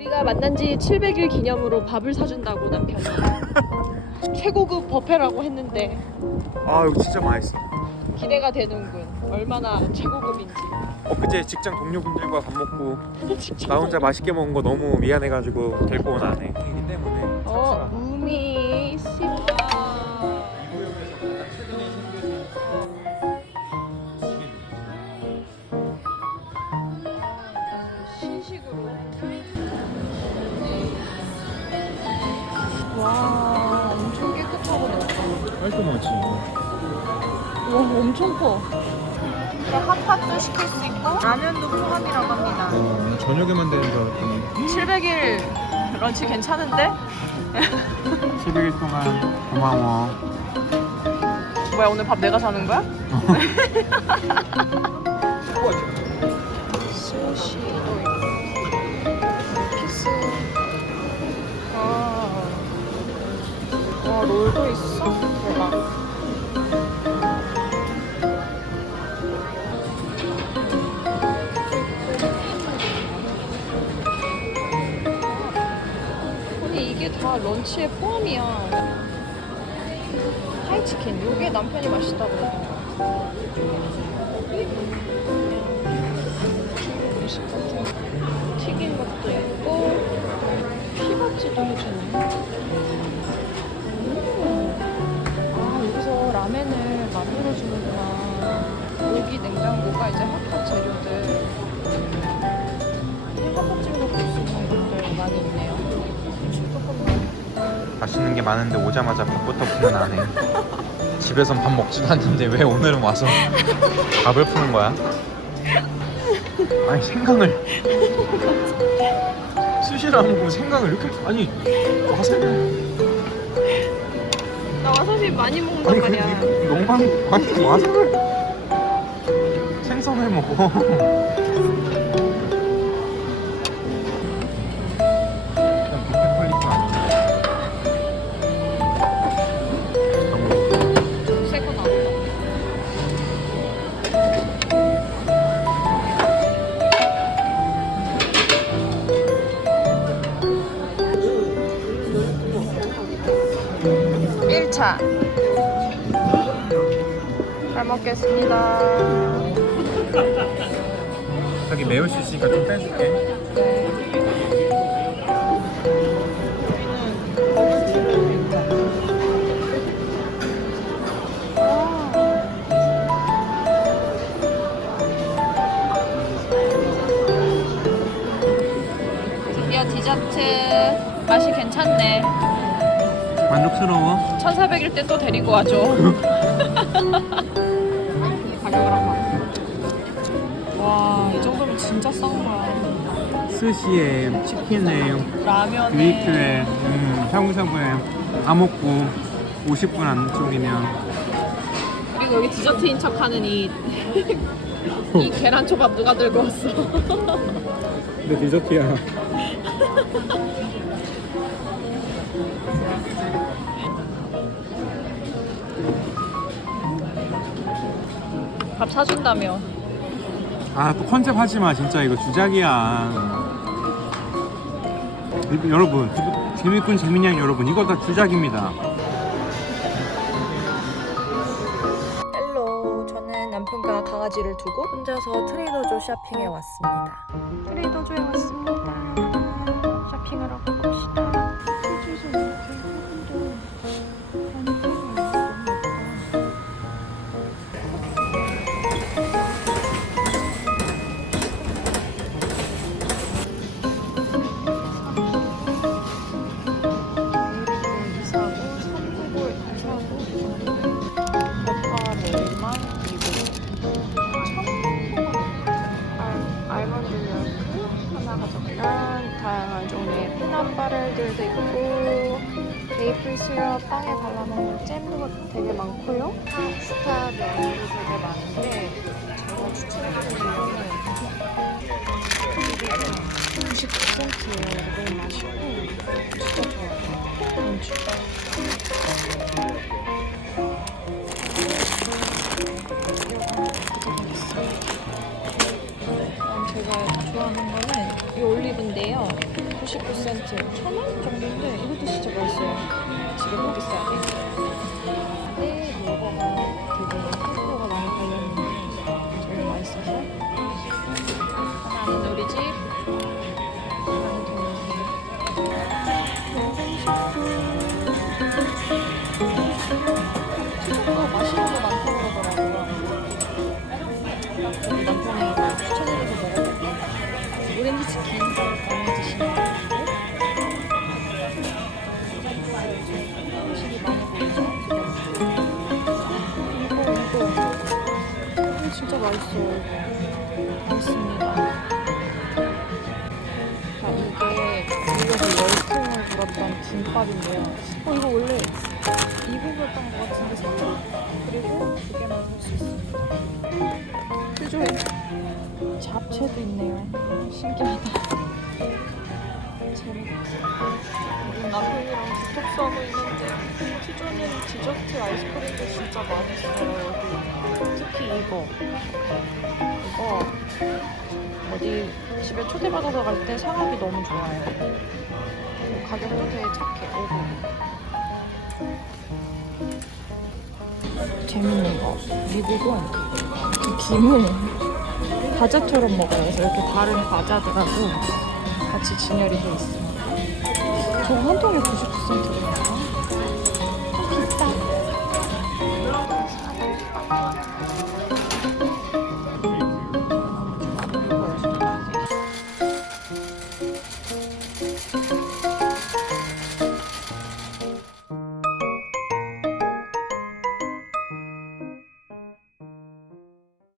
우리가 만난 지 700일 기념으로 밥을 사준다고 남편이 최고급 버페라고 했는데 아 이거 진짜 맛있어. 기대가 되는군 얼마나 최고급인지 엊그제 직장 동료분들과 밥 먹고. 나 혼자 맛있게 먹은 거 너무 미안해가지고 데리고 온 아내. 이기 때문에. 어 우미 깔끔하지. 와 엄청 커 핫팟도 시킬 수 있고 라면도 포함이라고 합니다 어, 저녁에 만드는 줄 알았더니 700일 런치 괜찮은데? 11일 동안 고마워. 뭐야 오늘 밥 내가 사는 거야? 스시도 와 롤도 있어. 대박. 아니 이게 다 런치에 포함이야. 하이치킨. 요게 남편이 같은 거. 튀긴 것도 있고 피바찌도 해주네 라멘을 만들어주는구나 여기 냉장고가 이제 핫팟 재료들 핫팟집에서 볼수 있는 것들 많이 있네요 조금만 맛있는 게 많은데 오자마자 밥부터 푸는 아내. 집에선 밥 먹지도 않는데 왜 오늘은 와서 밥을 푸는 거야? 아니 생강을 안 먹고 생강을 이렇게 아니 나 와사비 많이 먹는단 아니 말이야. 그 너무 많이 아니 와사비를 생선을 먹어 잘 먹겠습니다. 자기 매울 수 있으니까 좀 빼줄게 드디어 디저트 맛이 괜찮네. 만족스러워? 1400일 때 또 데리고 와줘. 가격을 한번. 와, 이 정도면 진짜 싼 거야. 스시에 치킨에 라면에 유이크에 음, 샤브샤브에 다 먹고 50분 안쪽이면 그리고 여기 디저트인 척하는 이, 이 계란 초밥 누가 들고 왔어? 근데 디저트야 밥 사준다며. 아 또 컨셉 하지마 진짜 이거 주작이야 이- 여러분 재밌군 재밌냐 여러분 이거 다 주작입니다 헬로 저는 남편과 강아지를 두고 혼자서 트레이더조 쇼핑에 왔습니다 트레이더조에 왔습니다. 쇼핑을 하고 갑시다. 메이플 시럽 빵에 발라 먹는 잼도 되게 많고요 파스타 메뉴도 되게 많은데 제가 추천해드리는 거는 99%예요 너무 맛있고 진짜 좋아요 이 올리브인데요. 99센트, 천원 정도인데 이것도 진짜 맛있어요. 지금 비싸네. 근데 뭐가가 되게 홍보가 많이 달렸는데 저는 맛있어서 하나는 우리 집, 하나는 동생. 어, 맛있는 거 많다고 그러더라고요. 저희 남편이 추천해줘서 먹어볼게. 오렌지 치킨 맛있어요. 맛있습니다. 자, 이게 미국에서 열풍을 불었던 김밥인데요. 어, 이거 원래 미국이었던 것 같은데 살짝 그리고 두 개만 살수 있습니다. 표조에 잡채도 있네요. 신기하다. 재밌다. 우리 남편이랑 디톡스하고 있는 데 피조는 디저트 아이스크림도 진짜 맛있어요. 특히 이거. 이거 어디 집에 초대받아서 갈때 사가기 너무 좋아요. 가격도 되게 착해. 5분. 재밌는 거. 미국은 이 김을 과자처럼 먹어요. 그래서 이렇게 다른 과자들하고 같이 진열이 돼 있습니다. 저거 한 통에 99센트래요.